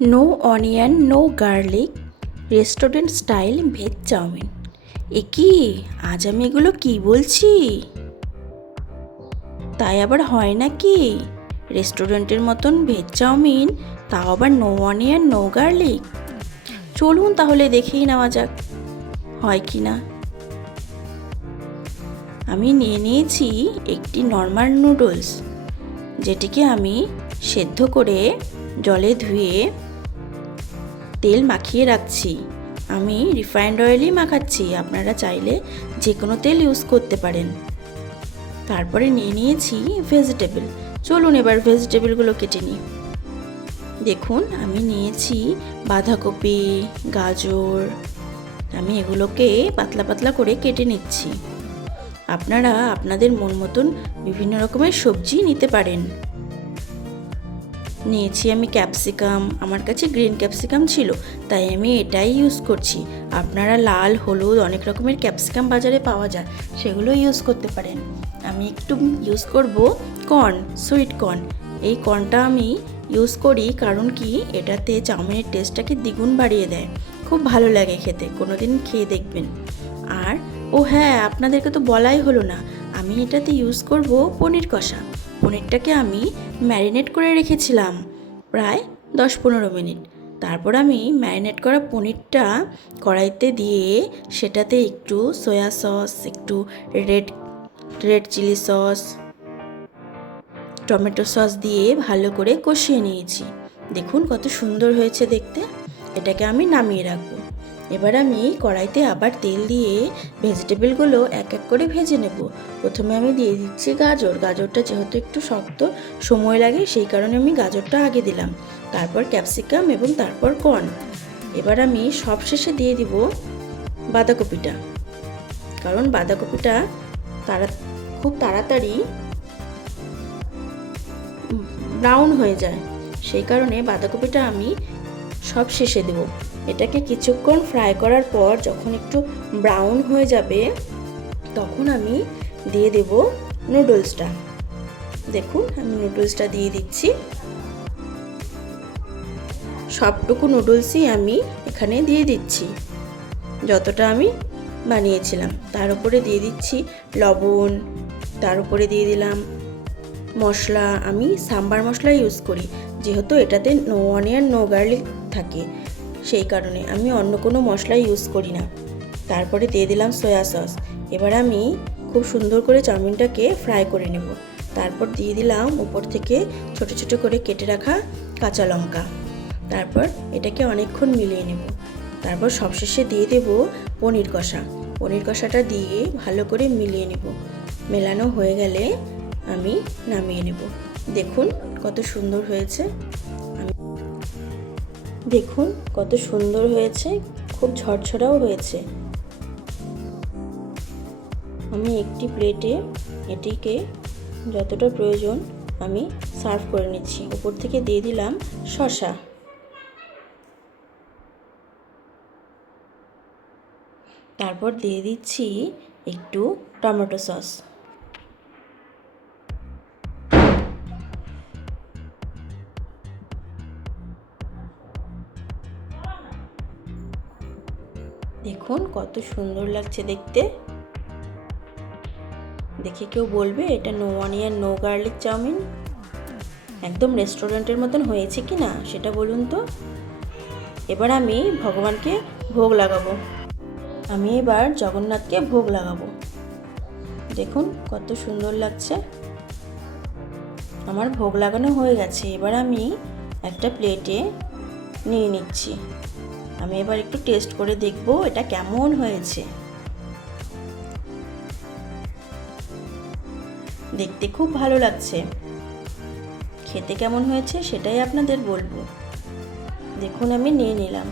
No onion no garlic restaurant style veg chow mein. এ কি, আজ আমি এগুলো কি বলছি? তাই আবার হয় নাকি? রেস্টুরেন্টের মতন ভেজ চাউমিন, তাও আবার নো অনিয়ন নো গার্লিক। চলুন তাহলে দেখেই নেওয়া যাক হয় কি না। আমি নিয়ে নিয়েছি একটি নর্মাল নুডলস, যেটিকে আমি সেদ্ধ করে জলে ধুয়ে তেল মাখিয়ে রাখছি। আমি রিফাইন্ড অয়েলই মাখাচ্ছি, আপনারা চাইলে যে কোনো তেল ইউজ করতে পারেন। তারপরে নিয়ে নিয়েছি ভেজিটেবল। চলুন এবার ভেজিটেবলগুলো কেটে নিই। দেখুন আমি নিয়েছি বাঁধাকপি, গাজর। আমি এগুলোকে পাতলা পাতলা করে কেটে নিচ্ছি। আপনারা আপনাদের মন মতন বিভিন্ন রকমের সবজি নিতে পারেন। নিয়েছি আমি ক্যাপসিকাম, আমার কাছে গ্রিন ক্যাপসিকাম ছিল তাই আমি এটাই ইউজ করছি। আপনারা লাল, হলুদ অনেক রকমের ক্যাপসিকাম বাজারে পাওয়া যায়, সেগুলো ইউজ করতে পারেন। আমি একটু ইউজ করব কর্ন, সুইট কর্ন। এই কর্নটা আমি ইউজ করি কারণ কি, এটাতে চাউমিনের টেস্টটাকে দ্বিগুণ বাড়িয়ে দেয়। খুব ভালো লাগে খেতে, কোনো দিন খেয়ে দেখবেন। আর ও হ্যাঁ, আপনাদেরকে তো বলাই হলো না, আমি এটাতে ইউজ করব পনির কষা। পনিরটাকে আমি ম্যারিনেট করে রেখেছিলাম প্রায় 10-15 মিনিট। তারপর আমি ম্যারিনেট করা পনিরটা কড়াইতে দিয়ে সেটাতে একটু সয়া সস, একটু red red chilli sauce, tomato sauce দিয়ে ভালো করে কষিয়ে নিয়েছি। দেখুন কত সুন্দর হয়েছে দেখতে। এটাকে আমি নামিয়ে রাখবো। এবার আমি কড়াইতে আবার তেল দিয়ে ভেজিটেবলগুলো এক এক করে ভেজে নেব। প্রথমে আমি দিয়ে দিচ্ছি গাজর। গাজরটা যেহেতু একটু শক্ত, সময় লাগে, সেই কারণে আমি গাজরটা আগে দিলাম। তারপর ক্যাপসিকাম এবং তারপর কর্ন। এবার আমি সবশেষে দিয়ে দিব বাঁধাকপিটা, কারণ বাঁধাকপিটা খুব তাড়াতাড়ি ব্রাউন হয়ে যায়, সেই কারণে বাঁধাকপিটা আমি সব শেষে দেব। এটাকে কিছুক্ষণ ফ্রাই করার পর যখন একটু ব্রাউন হয়ে যাবে, তখন আমি দিয়ে দেব নুডলসটা। দেখুন আমি নুডলসটা দিয়ে দিচ্ছি। সবটুকু নুডলসই আমি এখানে দিয়ে দিচ্ছি, যতটা আমি বানিয়েছিলাম। তার উপরে দিয়ে দিচ্ছি লবণ, তার উপরে দিয়ে দিলাম মশলা। আমি সাম্বার মশলা ইউজ করি, যেহেতু এটাতে নো অনিয়ন নো গার্লিক থাকে, সেই কারণে আমি অন্য কোনো মশলা ইউজ করি না। তারপরে দিয়ে দিলাম সয়া সস। এবার আমি খুব সুন্দর করে চাউমিনটাকে ফ্রাই করে নেব। তারপর দিয়ে দিলাম উপর থেকে ছোট ছোট করে কেটে রাখা কাঁচা লঙ্কা। তারপর এটাকে অনেকক্ষণ মিলিয়ে নেব। তারপর সবশেষে দিয়ে দেব পনির কষা। পনির কষাটা দিয়ে ভালো করে মিলিয়ে নেব। মেলানো হয়ে গেলে আমি নামিয়ে নেব। দেখুন কত সুন্দর হয়েছে। দেখুন কত সুন্দর হয়েছে, খুব ঝরঝরাও হয়েছে। আমি একটি প্লেটে এটিকে যতটা প্রয়োজন আমি সার্ভ করে নিচ্ছি। উপর থেকে দিয়ে দিলাম শসা। তারপর দিয়ে দিচ্ছি একটু টমেটো সস। দেখুন কত সুন্দর লাগছে দেখতে। দেখে কেউ বলবে এটা no onion no garlic chowmein. একদম রেস্টুরেন্টের মতন হয়েছে কি না সেটা বলুন তো। এবার আমি ভগবানকে ভোগ লাগাবো। আমি এবার জগন্নাথকে ভোগ লাগাবো। দেখুন কত সুন্দর লাগছে। আমার ভোগ লাগানো হয়ে গেছে। এবার আমি একটা প্লেটে নিয়ে নিচ্ছি। আমি এবার একটু টেস্ট করে দেখব এটা কেমন হয়েছে। দেখতে খুব ভালো লাগছে, খেতে কেমন হয়েছে সেটাই আপনাদের বলবো। দেখুন আমি নিয়ে নিলাম।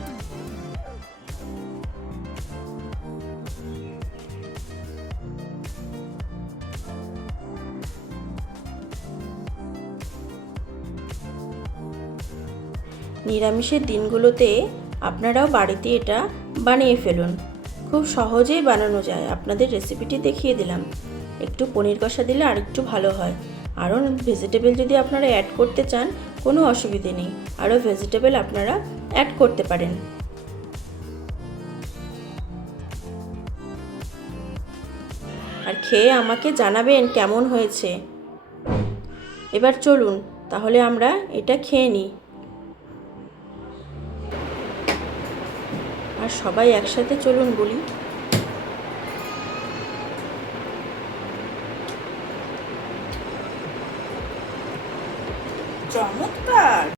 নিরামিষের দিনগুলোতে আপনারাও বাড়িতে এটা বানিয়ে ফেলুন। খুব সহজেই বানানো যায়। আপনাদের রেসিপিটি দেখিয়ে দিলাম। একটু পনির কষা দিলে আর একটু ভালো হয়। আরও ভেজিটেবল যদি আপনারা অ্যাড করতে চান কোনো অসুবিধে নেই, আরও ভেজিটেবল আপনারা অ্যাড করতে পারেন। আর খেয়ে আমাকে জানাবেন কেমন হয়েছে। এবার চলুন তাহলে আমরা এটা খেয়ে নিই। আর সবাই একসাথে চলুন বলি। চমৎকার।